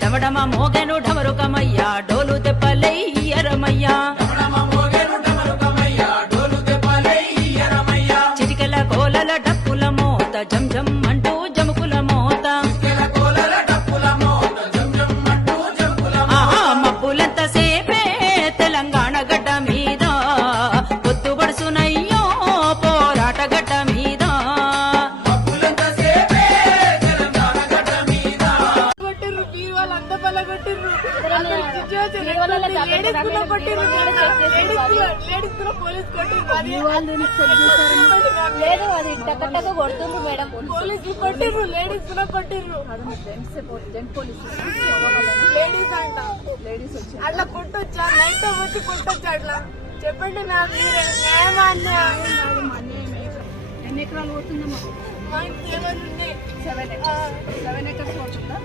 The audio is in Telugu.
డమడమ మోగెను ఢమరుకమయ్యా డోలు తెప్పలయ్యరమయ్యా చిటికెల కోలల డప్పుల మోత జం జం అంటూ జముకుల మోత మబ్బులెంత సేపే తెలంగాణ గడ్డ మీద పొద్దుబడుసునయ్యో పోరాట గడ్డ మీద లేదు అది టక్కటక్క కొడుతుండ్రు మేడం పోలీసులు కొట్టిర్రు లేడీస్ కూడా కొట్టిర్రు లేడీస్ అంట లేడీస్ వచ్చి అట్లా కొట్టొచ్చా నైట్ వచ్చి కొట్టొచ్చా అట్లా చెప్పండి నాకు మీరే న్యాయమాన్య ఎన్ని ఎకరాలు పోతుందమ్మా 7 ఎకర్స్ పోతుందా